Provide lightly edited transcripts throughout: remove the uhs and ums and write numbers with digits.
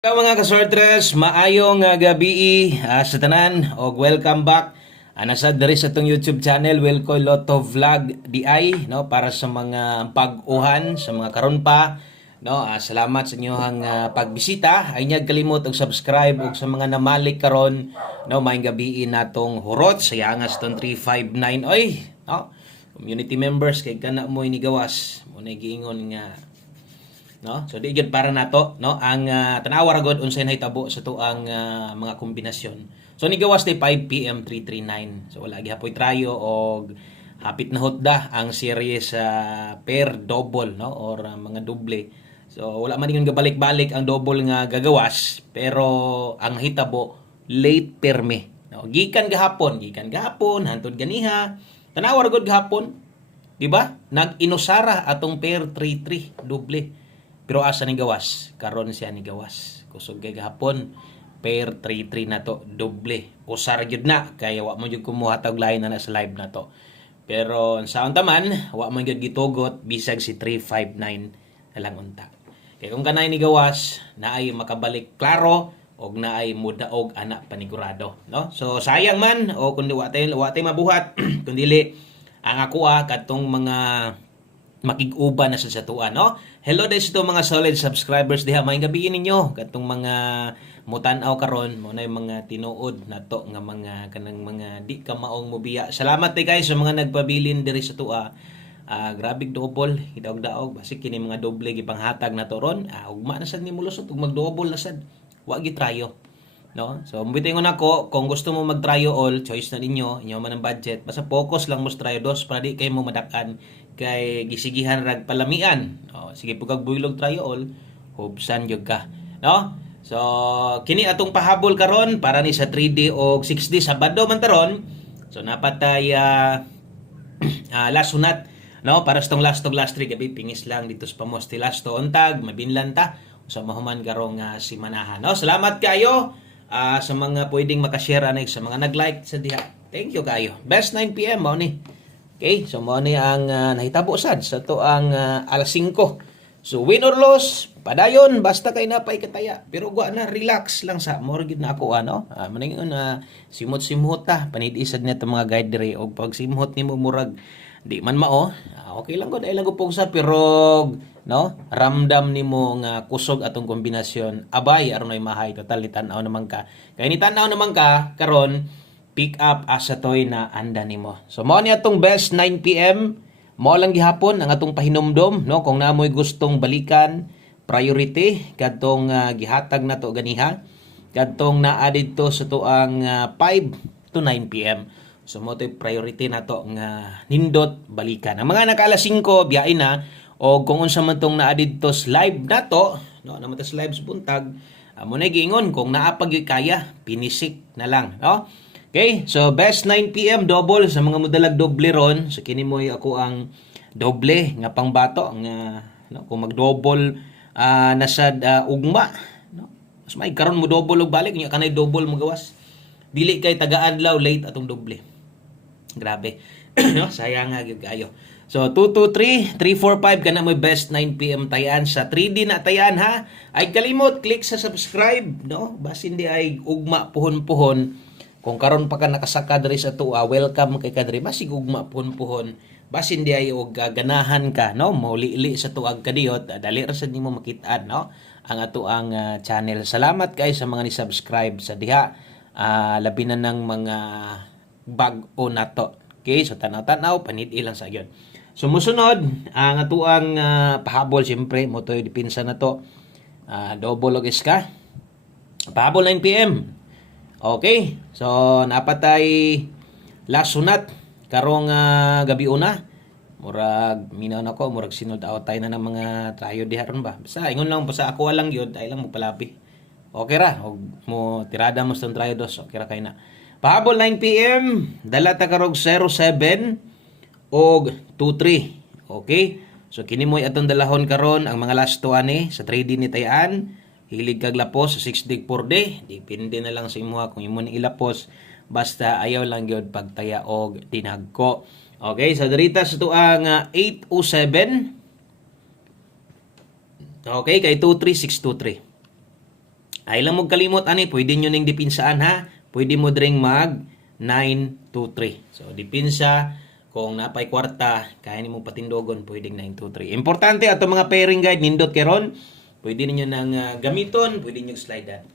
Hello mga kasortres, maayong gabi sa tanan o welcome back. Nasa diri sa tong YouTube channel Wilco Lotto Vlog DI no para sa mga pag-uhan sa mga karon pa no. Salamat sa inyong pagbisita. Ay niya kalimot og subscribe og sa mga namalik karon no maayong gabi natong hurot sa yangas tong 359 oy no. Community members kay kana mo ini gawas mo na giingon nga no, so di gyud para nato no ang tanawa ra gud unsay nahitabo sa tuang mga kombinasyon. So ni gawas ni 5 PM 339. So wala gihapoy trayo og hapit na hotda ang series sa pair double no or mga doble. So wala man ingon gabalik-balik ang double nga gagawas pero ang hitabo late perme no gikan gahapon hantod ganiha tanawa ra gud gahapon, di ba? Nag-inusara atong pair 33 doble. Pero asa ni gawas? Karon siya ni gawas. Kusog kay gahapon pair 3-3 na to doble. Usar gyud na kaya wa mo gyud kumuha tag lain na sa live na to. Pero sa taman wa man gyud gitugot bisag si 359 na lang unta. Kaya kung kanay ni gawas naay makabalik klaro og naay mudaog anak panigurado, no? So sayang man o kundi wa tay mabuhat kun dili ang ako katong mga makig-uban na sa satuan, no? Hello des to mga solid subscribers diha, maayong gabi ninyo katong mga mutan-aw karon mo na yung mga tinuod nato nga mga kanang mga di ka maong mobiya. Salamat tay guys sa mga nagpabilin diri sa tua. Grabe double hidaog-daog basi kini mga doble gipanghatag na toron. Ugma na sad ni mulusot ug mag-double na sad. Wa gi trayo. No? So, mubitingon ako, kung gusto mo mag-tryo all, choice na ninyo, inyo man ang budget. Basta focus lang mo sa tryo dos para di kayo mo madakan kay gisigihan rag palamian. O, sige po kag buylog tryo all, hubsan gyud ka. No? So, kini atong pahabol karon para ni sa 3D o 6D Sabado man taron. So, napatay last sunat, no? Para sa tong last 3 gabi pingis lang dito sa Pamoste last untag, mabinlan ta sa mahuman karong simanahan. No? Salamat kayo. Sa mga pwedeng makashare anay sa mga nag-like sa diha. Thank you kayo. Best 9 PM mao ni. Okay, so mao ni ang nahitabo sad sa to ang alas 5. So win or loss, padayon basta kay napay kataya. Pero gwa na relax lang sa more gid na ako ano. Maningon simot-simot ta panid-isad niya mga guide dire og pag simhot nimo murag di man mao. Okay lang gud ay lang gupong sa pero no ramdam nimo nga kusog atong kombinasyon abay aron ay mahay total tan-aw naman ka kay ni tan-aw naman ka karon pick up asa toy na anda nimo. So mao ni atong best 9 PM mao lang gihapon ang atong pahinumdom no kung naamoy gustong balikan priority kadtong gihatag nato ganiha kadtong naa didto sa tuang 5 to 9 PM. So mo to'y priority nato nga nindot balikan. Ang mga naka alas 5 biyain na o kung unsa man tong naa didto live nato, no, naman tas live sa buntag, amo na giingon kung naa pag kaya, pinisik na lang, no? Okay, so best 9 PM double sa mga modalag doble ron. So kini mo ako ang doble nga pangbato nga no, kung mag-double nasad ugma, no? Mas may karon mo double og balik nya kanay double mo gawas. Dili kay taga-adlaw late atong doble. Grabe. No, sayang nga gyud kayo. So 223 345 kana mo best 9 PM tayan sa 3D na tayan ha. Ay kalimot click sa subscribe no. Basin di ay ugma puhon-puhon. Kung karon pa ka nakasaka diri sa tuwa, welcome kay kadri basig ugma puhon-puhon. Basin di ay og ganahan ka no. Mauli-ili sa tuag kadiyot, dali ra sad nimo makit-an no. Ang ato ang channel. Salamat kay sa mga ni-subscribe sa diha. Labi na ng mga bag-o nato. Okay, so tanaw-tanaw panid ilang sa yon. Sumusunod ang atuang pahabol siyempre mo toy dipinsa na to. Double og iska. Pahabol 9 PM. Okay, so napatay last sunat karong gabi una. Murag minaw nako murag sinod out tayo na ng mga tayo diha ron ba. Basta ingon lang basta ako lang gyud ay lang mo palapi. Okay ra og mo tirada mo sa trayo dos okay ra kay na. Pahabol 9 PM, dala ta karog 07 og 23. Okay? So kini mo atong dalahon karon ang mga last two ani sa 3D ni Tayan. Hilig kag lapos sa 6D 4D. Depende na lang sa imo kung imo ni ilapos basta ayaw lang gyud pagtaya og dinagko. Okay, so dirita sa tuang 807. Okay, kay 23623. Ay lang mo kalimot ani, pwede nyo ning depinsaan ha. Pwede mo dring mag 9-2-3. So dipinsa kung napay kwarta, kaya nimo patindogon pwedeng 9-2-3. Importante ato mga pairing guide nindot karon. Pwede ninyo nang gamiton, pwede nyo slidean.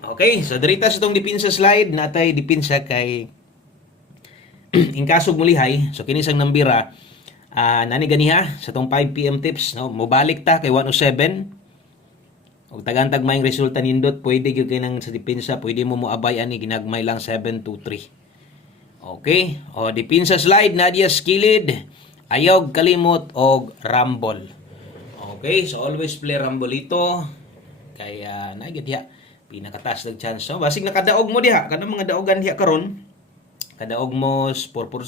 Okay, so dirita sa itong dipinsa slide, natay dipinsa kay in kasog mulihay, so kinisang nambira, nani ganiha sa itong 5 PM tips, no? Mobalik ta kay 107. Og tagantag may resulta nindot, pwede gyud kay nang sa dipinsa, pwede mo moabay ani ginagmay lang 7-2-3. Okay, o dipinsa slide, Nadia skilled, ayog kalimot og rumble. Okay, so always play rambolito. Kaya naigid diha pinakataas ng chance. So basig nakadaog mo diha kanang mga daogan diha karon. Kadaog mo 4-0,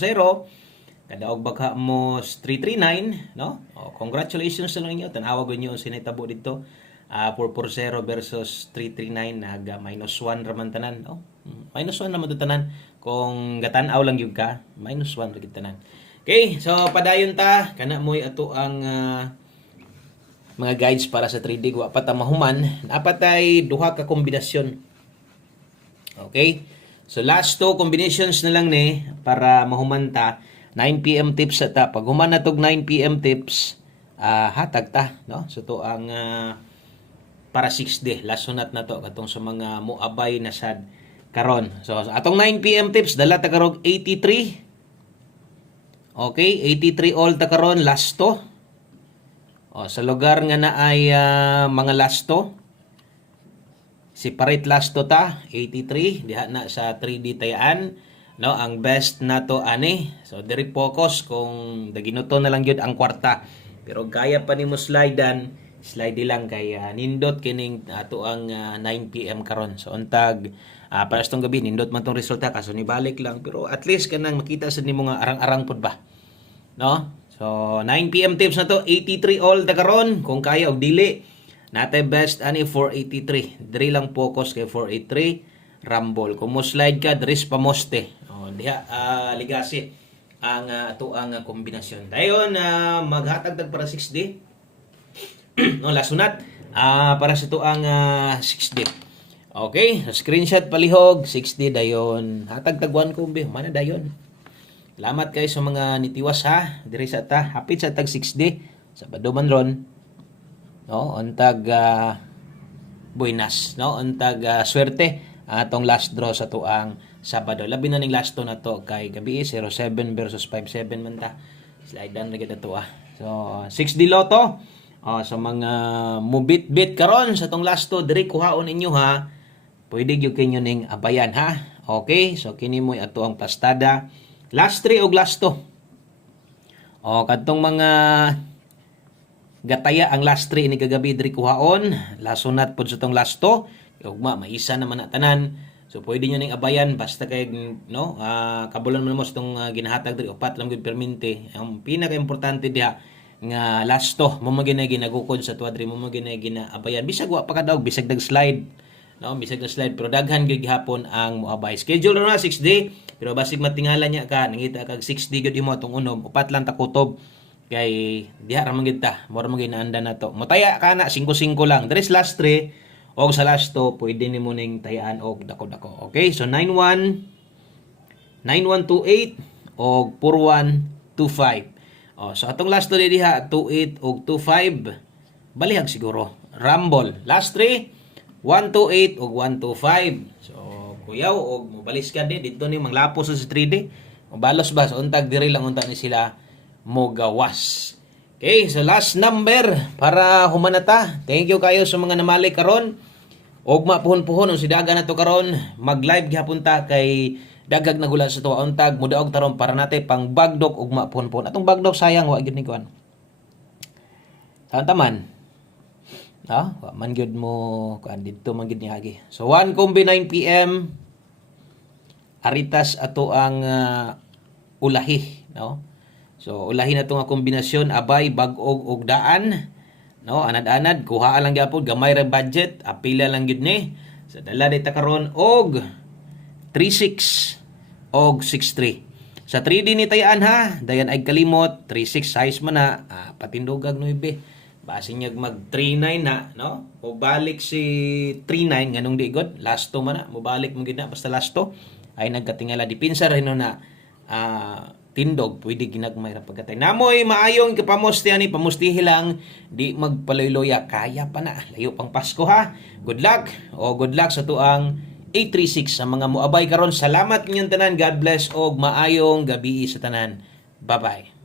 kadaog baka mo 339, no? Oh, congratulations sa inyo. Tanawag niyo ang sinitabo dito. 4-0 versus 339 naga -1 raman tanan, no? -1 naman to tanan. Kung gatan-aw lang gyud ka, -1 ra gyud tanan. Okay, so padayon ta kana moy ato ang mga guides para sa 3D. Wa pa ta mahuman, dapat ay duha ka kombinasyon. Okay? So last two combinations na lang ni para mahuman ta. 9 PM tips sa ta. Pag human na tog 9 PM tips, hatag ta, no? So to ang para 6D. Last sunat na to katong sa mga muabay na sad karon. So atong 9 PM tips dala ta karog 83. Okay, 83 all ta karon last to. O, sa lugar nga na ay mga lasto, separate lasto ta, 83, diha na sa 3D tayaan, no, ang best na to ani. So, diri focus kung daginuto na lang yun ang kwarta. Pero gaya pa ni mo slide lang kay nindot kining ato ang 9 PM karon. So, untag, para sa gabi, nindot man tong resulta, kaso ni balik lang. Pero at least kanang makita sa nimo nga arang-arang pod ba, no? So, 9 PM tips na to, 83 all da karon kung kaya og dili. Natay best ani 483. Diri lang focus kay 483 rumble. Kung mo slide ka, diri pa moste. Oh, diha ligasi ang ato ang kombinasyon. Dayon maghatag tag para 6D. No, lasunat para sa to ang 6D. Okay, screenshot palihog 6D dayon. Hatag tag 1 kombi, mana dayon. Salamat kayo sa mga nitiwas ha. Diri sa ta, hapit sa tag 6D sa Baduman ron. No, untag buenas, no? Untag swerte atong last draw sa tuang Sabado. Labi na ning last to na to kay gabi 07 versus 57 man ta. Slide down na kita to So 6D Lotto. Sa mga mubit-bit karon sa tong last to diri kuhaon ninyo ha. Pwede gyud kinyo ning abayan ha. Okay, so kini mo ato ang pastada. Last 3 o last 2. O, kadtong mga gataya ang last 3 ni kagabi diri kuhaon. Lasunat pod sa tong last 2. Ugma, maisa naman na tanan. So, pwede nyo ning abayan. Basta kay, no, kabulan mo naman sa tong ginahatag diri. Upat lang yun permente. Ang pinaka-importante diha, nga last 2. Mumagin na ginagukod sa tuwa diri. Mumagin na ginaabayan. Bisag wa pa kadaog. Bisag dag slide. No, bisag na slide. Pero daghan gyud gihapon ang muabay. Schedule na 6D. Pero basig matingala niya ka, nangita kag 6D gud imo atong unom, upat lang ta kutob kay diha ra man gid ta, mura man ginaanda na to. Motaya kana 5-5 lang. Dres last 3 og sa last 2 pwede nimo ning tayaan og dako-dako. Okay? So 91 9128 og 4125. So atong last 2 diha 28 og 25. Balihag siguro. Rumble. Last 3 128 og 125. So kuyaw og mobalis ka dito ni manglapos sa 3D. Mabalos ba sa untag diri lang unta ni sila mogawas. Okay, so last number para humanata. Thank you kayo sa mga namali karon. Og mapuhon-puhon ang sidaga na to karon. Mag-live gihapon ta kay dagag na gula sa tuwa untag mudaog taron para natay pang bagdok og mapuhon-puhon. Atong bagdok sayang wa gyud ni kuan. Taman. Man gyud mo kuan didto man gyud ni agi. So 1 kombi 9 PM aritas ato ang ulahi, no? So ulahi na to nga kombinasyon abay bag-og og daan, no? Anad-anad kuha lang gyapon gamay ra budget, apila lang gyud ni. So dala dita karon og 36 og 63. Sa 3D ni tayan ha, dayan ay kalimot 36 size man na patindogag 9. Base niya mag 3-9 na, no? Mubalik si 3-9 nganong di god. Last to man na. Mubalik mo gid na basta last to. Ay nagkatingala dipinsa rin no na tindog pwede ginagmay ra pagkatay. Namoy maayong kapamustihan ni pamustihi lang di magpaloy-loya kaya pa na layo pang Pasko ha. Good luck o good luck sa tuang 836 sa mga muabay karon. Salamat ninyong tanan. God bless og maayong gabi sa tanan. Bye-bye.